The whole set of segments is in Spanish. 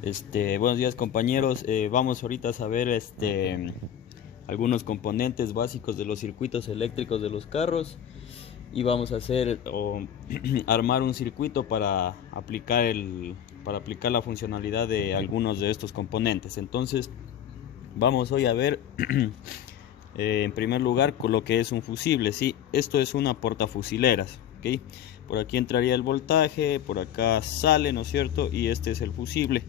Buenos días compañeros. Vamos ahorita a ver algunos componentes básicos de los circuitos eléctricos de los carros y vamos a hacer o armar un circuito para aplicar la funcionalidad de algunos de estos componentes. Entonces vamos hoy a ver en primer lugar con lo que es un fusible. ¿Sí? Esto es una portafusileras. ¿Okay? Por aquí entraría el voltaje, por acá sale, ¿no es cierto? Y este es el fusible.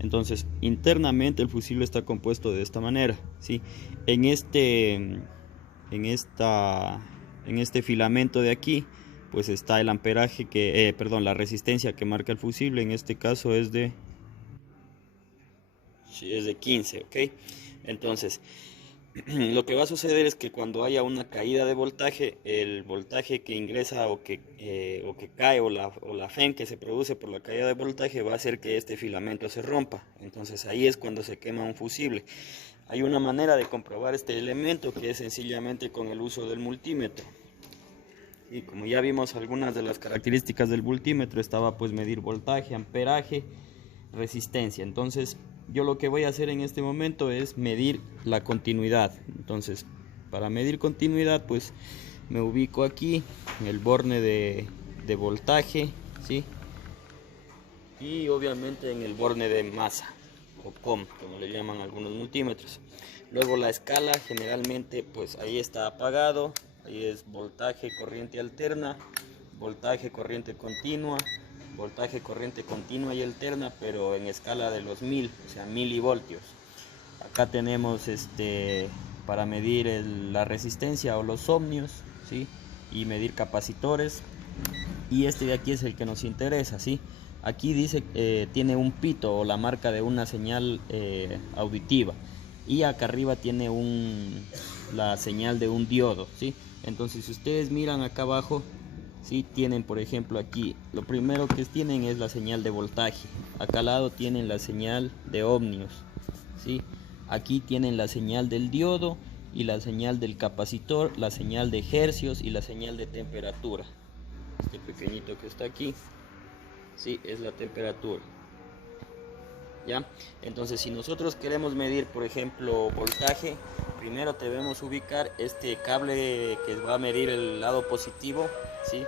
Entonces, internamente el fusible está compuesto de esta manera, ¿sí? En este, en esta, en este filamento de aquí, pues está el amperaje la resistencia que marca el fusible. En este caso es de 15, ¿ok? Entonces, lo que va a suceder es que cuando haya una caída de voltaje, el voltaje que ingresa o que cae o la FEM que se produce por la caída de voltaje va a hacer que este filamento se rompa. Entonces ahí es cuando se quema un fusible. Hay una manera de comprobar este elemento que es sencillamente con el uso del multímetro. Y como ya vimos algunas de las características del multímetro, estaba pues medir voltaje, amperaje, resistencia. Entonces yo lo que voy a hacer en este momento es medir la continuidad. Entonces para medir continuidad pues me ubico aquí en el borne de voltaje, ¿sí? Y obviamente en el borne de masa o como le llaman algunos multímetros. Luego la escala generalmente pues ahí está apagado, ahí es voltaje, corriente alterna, voltaje, corriente continua, voltaje, corriente continua y alterna, pero en escala de los 1000, o sea, milivoltios. Acá tenemos para medir la resistencia o los ohmios, ¿sí? Y medir capacitores. Y este de aquí es el que nos interesa, ¿sí? Aquí dice tiene un pito o la marca de una señal auditiva, y acá arriba tiene la señal de un diodo, ¿sí? Entonces si ustedes miran acá abajo, ¿sí? Tienen por ejemplo aquí, lo primero que tienen es la señal de voltaje, acá al lado tienen la señal de ohmios, ¿sí? Aquí tienen la señal del diodo y la señal del capacitor, la señal de hercios y la señal de temperatura. Este pequeñito que está aquí, sí, es la temperatura. ¿Ya? Entonces si nosotros queremos medir por ejemplo voltaje, primero debemos ubicar este cable que va a medir el lado positivo, ¿sí?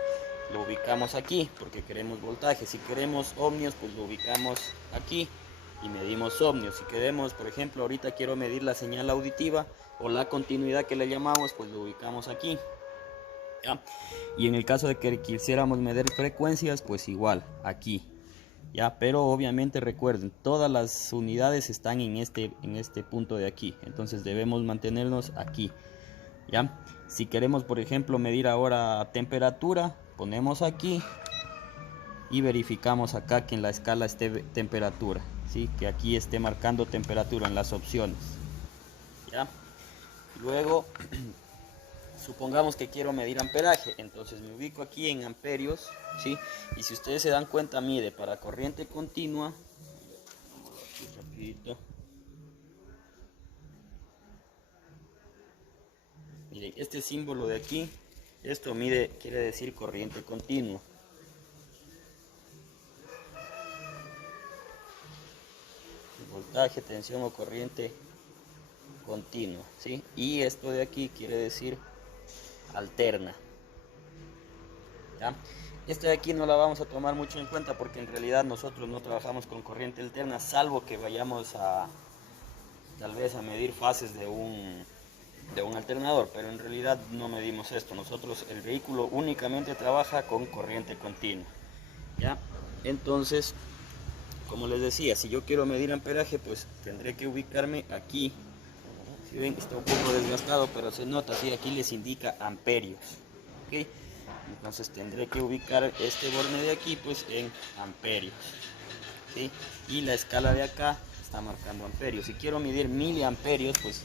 Lo ubicamos aquí porque queremos voltaje. Si queremos ohmios, pues lo ubicamos aquí y medimos ohmios. Si queremos, por ejemplo, ahorita quiero medir la señal auditiva o la continuidad que le llamamos, pues lo ubicamos aquí. ¿Ya? Y en el caso de que quisiéramos medir frecuencias, pues igual aquí, ya, pero obviamente recuerden, todas las unidades están en este punto de aquí, entonces debemos mantenernos aquí, ya. Si queremos por ejemplo medir ahora temperatura, ponemos aquí y verificamos acá que en la escala esté temperatura, ¿sí? Que aquí esté marcando temperatura en las opciones, ya. Luego supongamos que quiero medir amperaje, entonces me ubico aquí en amperios, ¿sí? Y si ustedes se dan cuenta, mide para corriente continua, aquí rapidito, miren, este símbolo de aquí, esto mide, quiere decir corriente continua. Voltaje, tensión o corriente continua, ¿sí? Y esto de aquí quiere decir alterna. ¿Ya? Esta de aquí no la vamos a tomar mucho en cuenta porque en realidad nosotros no trabajamos con corriente alterna, salvo que vayamos tal vez a medir fases de un alternador, pero en realidad no medimos esto. Nosotros, el vehículo únicamente trabaja con corriente continua, ¿ya? Entonces, como les decía, si yo quiero medir amperaje, pues tendré que ubicarme aquí. Si ven, está un poco desgastado, pero se nota, ¿sí? Aquí les indica amperios, ¿ok? Entonces tendré que ubicar este borne de aquí pues en amperios, ¿sí? Y la escala de acá está marcando amperios. Si quiero medir miliamperios, pues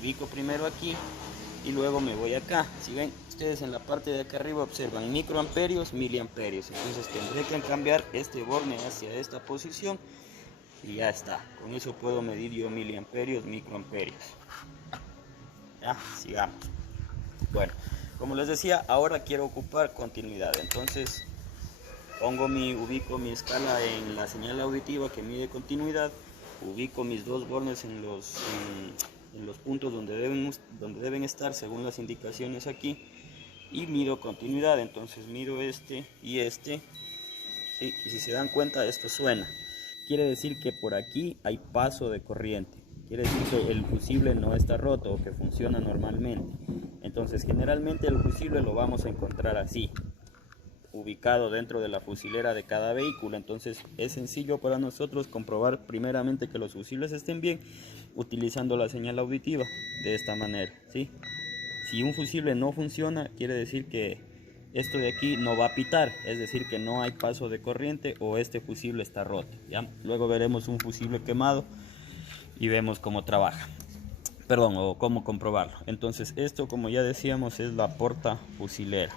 ubico primero aquí y luego me voy acá. Si ven ustedes en la parte de acá arriba observan microamperios, miliamperios. Entonces tendré que cambiar este borne hacia esta posición y ya está. Con eso puedo medir yo miliamperios, microamperios. Ya, sigamos. Bueno, como les decía, ahora quiero ocupar continuidad. Entonces ubico mi escala en la señal auditiva que mide continuidad, ubico mis dos bornes en los puntos donde deben estar según las indicaciones aquí, y mido continuidad. Entonces mido este y este, ¿sí? Y si se dan cuenta, esto suena, quiere decir que por aquí hay paso de corriente, quiere decir que el fusible no está roto o que funciona normalmente. Entonces generalmente el fusible lo vamos a encontrar así, ubicado dentro de la fusilera de cada vehículo. Entonces es sencillo para nosotros comprobar primeramente que los fusibles estén bien utilizando la señal auditiva de esta manera, ¿sí? Si un fusible no funciona, quiere decir que esto de aquí no va a pitar, es decir que no hay paso de corriente o este fusible está roto, ¿ya? Luego veremos un fusible quemado y vemos cómo trabaja, perdón, o cómo comprobarlo. Entonces esto, como ya decíamos, es la porta fusilera,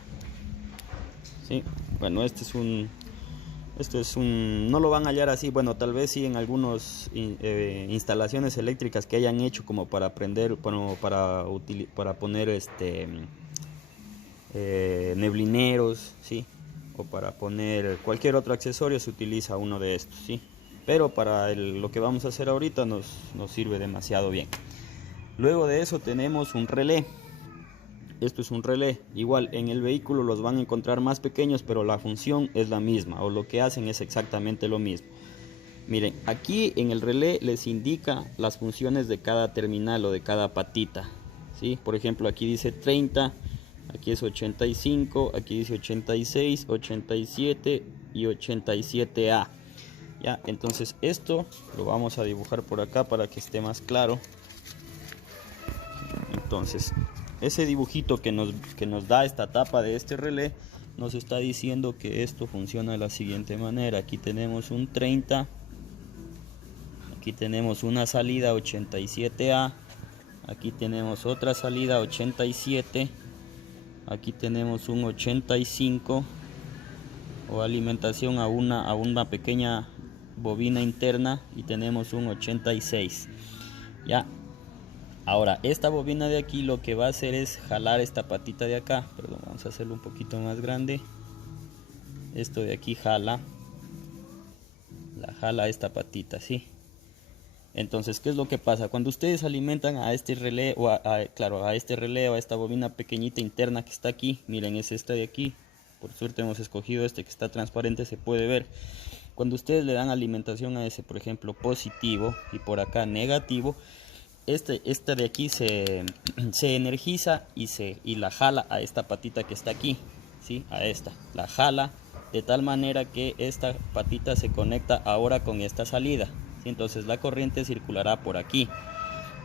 ¿sí? Bueno, esto es un, no lo van a hallar así, bueno, tal vez sí en algunas instalaciones eléctricas que hayan hecho como para prender, bueno, para poner neblineros, ¿sí? O para poner cualquier otro accesorio se utiliza uno de estos, ¿sí? Pero para lo que vamos a hacer ahorita nos sirve demasiado bien. Luego de eso tenemos un relé. Esto es un relé, igual en el vehículo los van a encontrar más pequeños, pero la función es la misma, o lo que hacen es exactamente lo mismo. Miren, aquí en el relé les indica las funciones de cada terminal o de cada patita, ¿sí? Por ejemplo, aquí dice 30, aquí es 85, aquí dice 86, 87 y 87A. Ya, entonces esto lo vamos a dibujar por acá para que esté más claro. Entonces, ese dibujito que nos da esta tapa de este relé nos está diciendo que esto funciona de la siguiente manera. Aquí tenemos un 30, aquí tenemos una salida 87A, aquí tenemos otra salida 87, aquí tenemos un 85 o alimentación a una pequeña bobina interna, y tenemos un 86. Ya. Ahora, esta bobina de aquí lo que va a hacer es jalar esta patita de acá. Perdón, vamos a hacerlo un poquito más grande. Esto de aquí jala esta patita, ¿sí? Entonces, ¿qué es lo que pasa? Cuando ustedes alimentan a este relé, o a este relé o a esta bobina pequeñita interna que está aquí, miren, es esta de aquí. Por suerte hemos escogido este que está transparente, se puede ver. Cuando ustedes le dan alimentación a ese, por ejemplo, positivo, y por acá negativo, esta de aquí se energiza y la jala a esta patita que está aquí, ¿sí? A esta, la jala de tal manera que esta patita se conecta ahora con esta salida, ¿sí? Entonces la corriente circulará por aquí,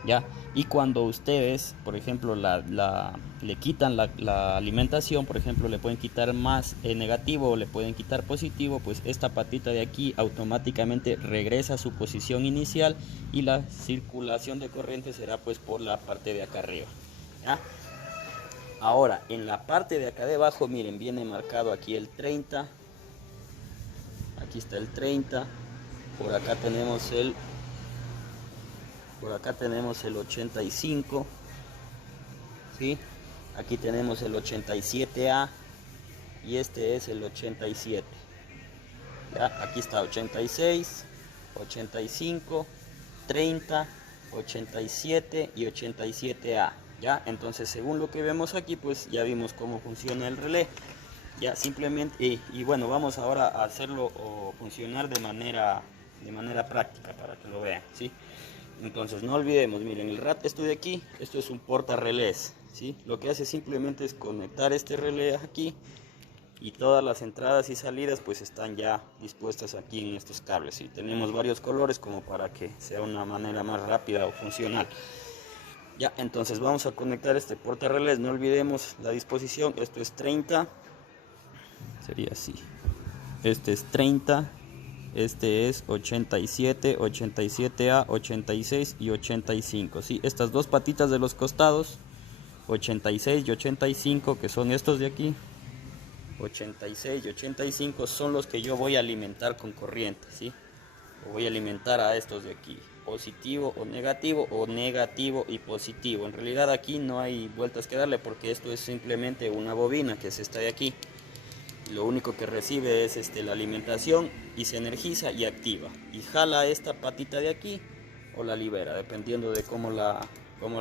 ¿ya? Y cuando ustedes, por ejemplo, le quitan la alimentación, por ejemplo, le pueden quitar más negativo o le pueden quitar positivo, pues esta patita de aquí automáticamente regresa a su posición inicial y la circulación de corriente será pues por la parte de acá arriba, ¿ya? Ahora, en la parte de acá debajo, miren, viene marcado aquí el 30, aquí está el 30, por acá tenemos el 85, ¿sí? Aquí tenemos el 87A y este es el 87. ¿Ya? Aquí está 86, 85, 30, 87 y 87A. ¿Ya? Entonces, según lo que vemos aquí, pues ya vimos cómo funciona el relé. Ya simplemente, y bueno, vamos ahora a hacerlo funcionar de manera práctica para que lo vean, ¿sí? Entonces no olvidemos, miren, esto de aquí, esto es un porta relés, ¿sí? Lo que hace simplemente es conectar este relé aquí, y todas las entradas y salidas pues están ya dispuestas aquí en estos cables, ¿sí? Tenemos varios colores como para que sea una manera más rápida o funcional. Ya, entonces vamos a conectar este porta relés, no olvidemos la disposición. Esto es 30, sería así, este es 30, este es 87, 87A, 86 y 85, ¿sí? Estas dos patitas de los costados, 86 y 85, que son estos de aquí, 86 y 85 son los que yo voy a alimentar con corriente, ¿sí? Voy a alimentar a estos de aquí, positivo o negativo y positivo. En realidad aquí no hay vueltas que darle porque esto es simplemente una bobina que es esta de aquí. Lo único que recibe es la alimentación y se energiza y activa. Y jala esta patita de aquí o la libera, dependiendo de cómo la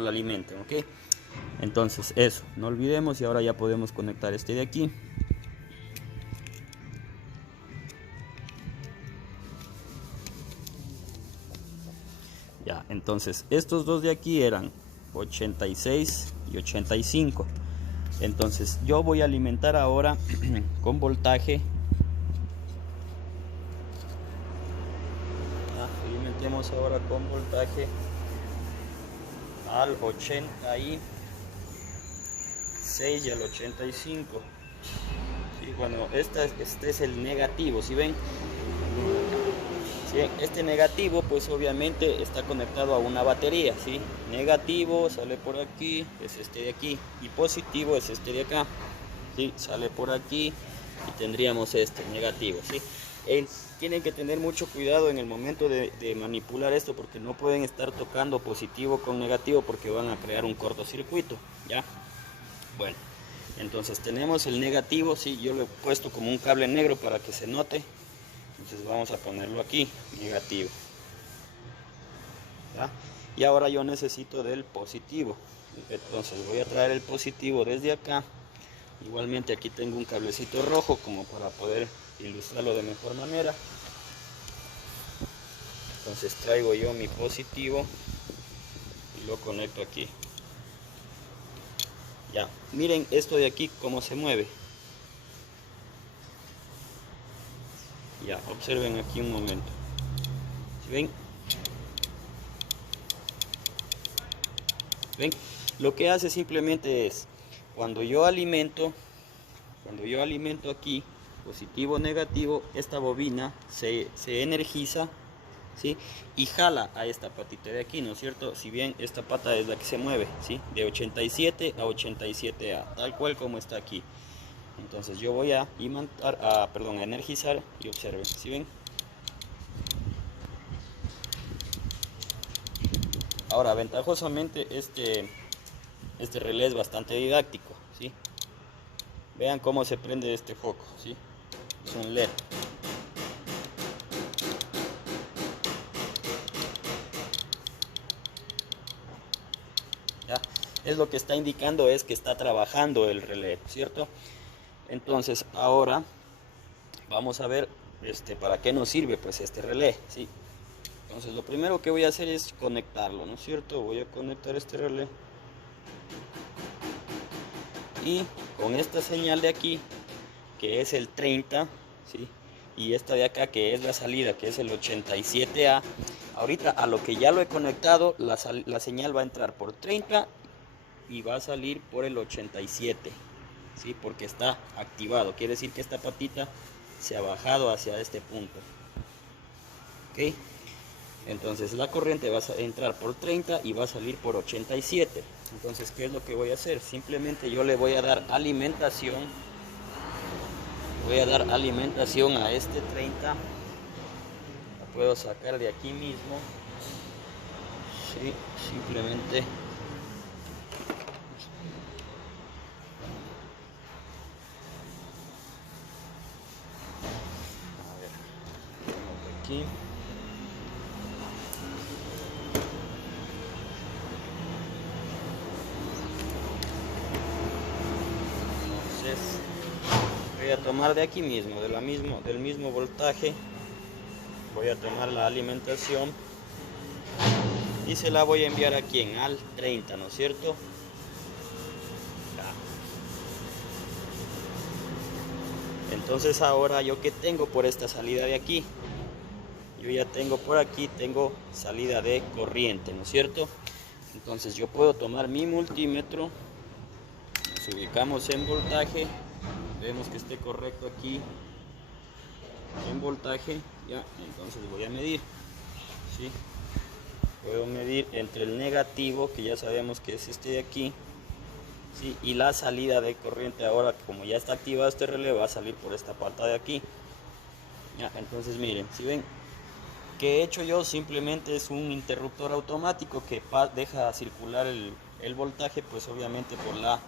alimenten, ¿ok? Entonces eso, no olvidemos, y ahora ya podemos conectar este de aquí. Ya, entonces estos dos de aquí eran 86 y 85. Entonces yo voy a alimentar ahora con voltaje. Alimentemos ahora con voltaje al 86 y al 85. Sí, bueno, este es el negativo, ¿sí ven? ¿Sí? Este negativo pues obviamente está conectado a una batería, ¿sí? Negativo sale por aquí, es este de aquí, y positivo es este de acá, ¿sí? Sale por aquí y tendríamos este negativo, ¿sí? Tienen que tener mucho cuidado en el momento de manipular esto, porque no pueden estar tocando positivo con negativo porque van a crear un cortocircuito, ¿ya? Bueno, entonces tenemos el negativo, ¿sí? Yo lo he puesto como un cable negro para que se note. Entonces vamos a ponerlo aquí, negativo, ¿ya? Y ahora yo necesito del positivo. Entonces voy a traer el positivo desde acá. Igualmente aquí tengo un cablecito rojo como para poder ilustrarlo de mejor manera. Entonces traigo yo mi positivo y lo conecto aquí. Ya, miren esto de aquí cómo se mueve. Ya, observen aquí un momento. ¿Sí ven? ¿Ven? Lo que hace simplemente es, cuando yo alimento aquí, positivo o negativo, esta bobina se energiza, ¿sí? Y jala a esta patita de aquí, ¿no es cierto? Si bien esta pata es la que se mueve, ¿sí? De 87 a 87A, tal cual como está aquí. Entonces yo voy a energizar y observen, ¿sí ven? Ahora, ventajosamente este relé es bastante didáctico, ¿sí? Vean cómo se prende este foco, ¿sí? Es un LED. ¿Ya? Es lo que está indicando, es que está trabajando el relé, ¿cierto? Entonces ahora vamos a ver para qué nos sirve pues este relé, ¿sí? Entonces lo primero que voy a hacer es conectarlo, ¿no es cierto? Voy a conectar este relé y con esta señal de aquí, que es el 30, ¿sí? Y esta de acá, que es la salida, que es el 87A, ahorita a lo que ya lo he conectado, la señal va a entrar por 30 y va a salir por el 87, ¿sí? Porque está activado, quiere decir que esta patita se ha bajado hacia este punto, ¿ok? Entonces la corriente va a entrar por 30 y va a salir por 87. Entonces, ¿qué es lo que voy a hacer? Simplemente yo le voy a dar alimentación. Voy a dar alimentación a este 30. Lo puedo sacar de aquí mismo. Sí, simplemente. A ver, tengo aquí. Entonces voy a tomar de aquí mismo, del mismo voltaje, voy a tomar la alimentación y se la voy a enviar aquí en al 30, ¿no es cierto? Entonces ahora yo que tengo por esta salida de aquí, yo ya tengo por aquí, tengo salida de corriente, ¿no es cierto? Entonces yo puedo tomar mi multímetro, nos ubicamos en voltaje, vemos que esté correcto aquí en voltaje, ya, entonces voy a medir, ¿sí? Puedo medir entre el negativo, que ya sabemos que es este de aquí, ¿sí? Y la salida de corriente. Ahora, como ya está activado este relé, va a salir por esta parte de aquí, ya. Entonces miren, si ven que he hecho yo, simplemente es un interruptor automático que deja circular el voltaje, pues obviamente por la